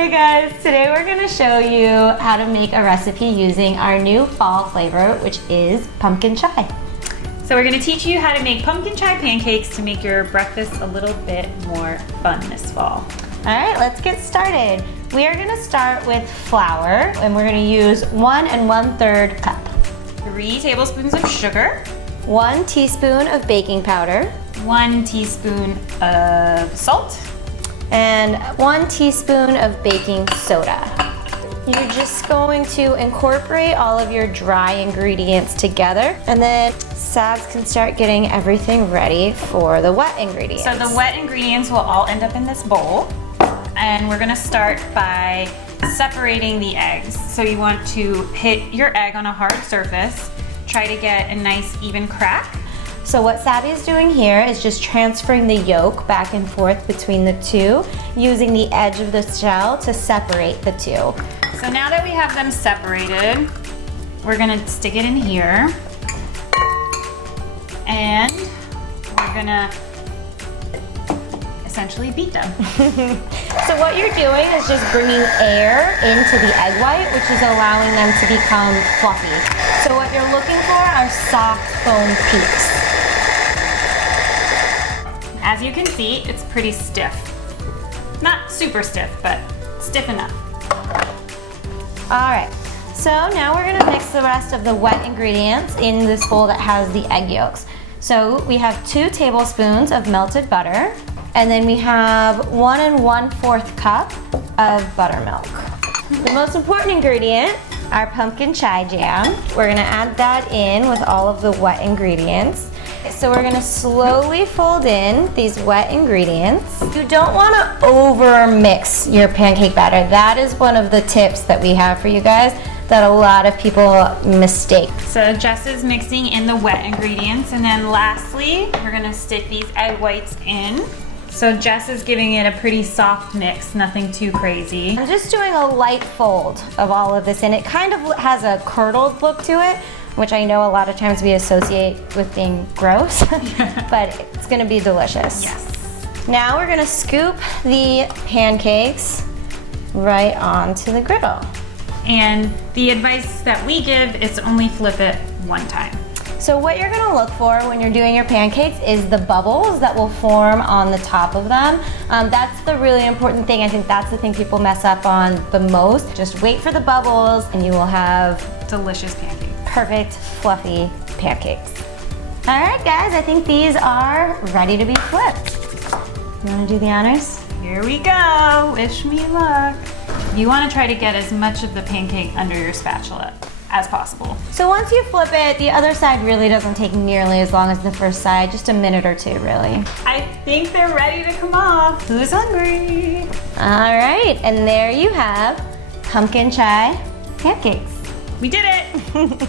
Hey guys, today we're going to show you how to make a recipe using our new fall flavor, which is pumpkin chai. So we're going to teach you how to make pumpkin chai pancakes to make your breakfast a little bit more fun this fall. Alright, let's get started. We are going to start with flour, and we're going to use 1 1/3 cup. 3 tablespoons of sugar. 1 teaspoon of baking powder. 1 teaspoon of salt. And 1 teaspoon of baking soda. You're just going to incorporate all of your dry ingredients together, and then Sabs can start getting everything ready for the wet ingredients. So the wet ingredients will all end up in this bowl, and we're gonna start by separating the eggs. So you want to hit your egg on a hard surface, try to get a nice even crack. So what Savvy is doing here is just transferring the yolk back and forth between the two, using the edge of the shell to separate the two. So now that we have them separated, we're gonna stick it in here, and we're gonna essentially beat them. So what you're doing is just bringing air into the egg white, which is allowing them to become fluffy. So what you're looking for are soft foam peaks. As you can see, it's pretty stiff. Not super stiff, but stiff enough. All right, so now we're gonna mix the rest of the wet ingredients in this bowl that has the egg yolks. So we have 2 tablespoons of melted butter, and then we have 1 1/4 cup of buttermilk. The most important ingredient, our pumpkin chai jam. We're gonna add that in with all of the wet ingredients. So we're gonna slowly fold in these wet ingredients. You don't wanna over mix your pancake batter. That is one of the tips that we have for you guys that a lot of people mistake. So Jess is mixing in the wet ingredients, and then lastly, we're gonna stick these egg whites in. So Jess is giving it a pretty soft mix, nothing too crazy. I'm just doing a light fold of all of this, and it kind of has a curdled look to it, which I know a lot of times we associate with being gross, but it's gonna be delicious. Yes. Now we're gonna scoop the pancakes right onto the griddle. And the advice that we give is to only flip it 1 time. So what you're gonna look for when you're doing your pancakes is the bubbles that will form on the top of them. That's the really important thing. I think that's the thing people mess up on the most. Just wait for the bubbles and you will have Delicious pancakes. perfect fluffy pancakes. All right guys, I think these are ready to be flipped. You wanna do the honors? Here we go, wish me luck. You wanna try to get as much of the pancake under your spatula as possible. So once you flip it, the other side really doesn't take nearly as long as the first side, just a minute or 2 really. I think they're ready to come off. Who's hungry? All right, and there you have pumpkin chai pancakes. We did it!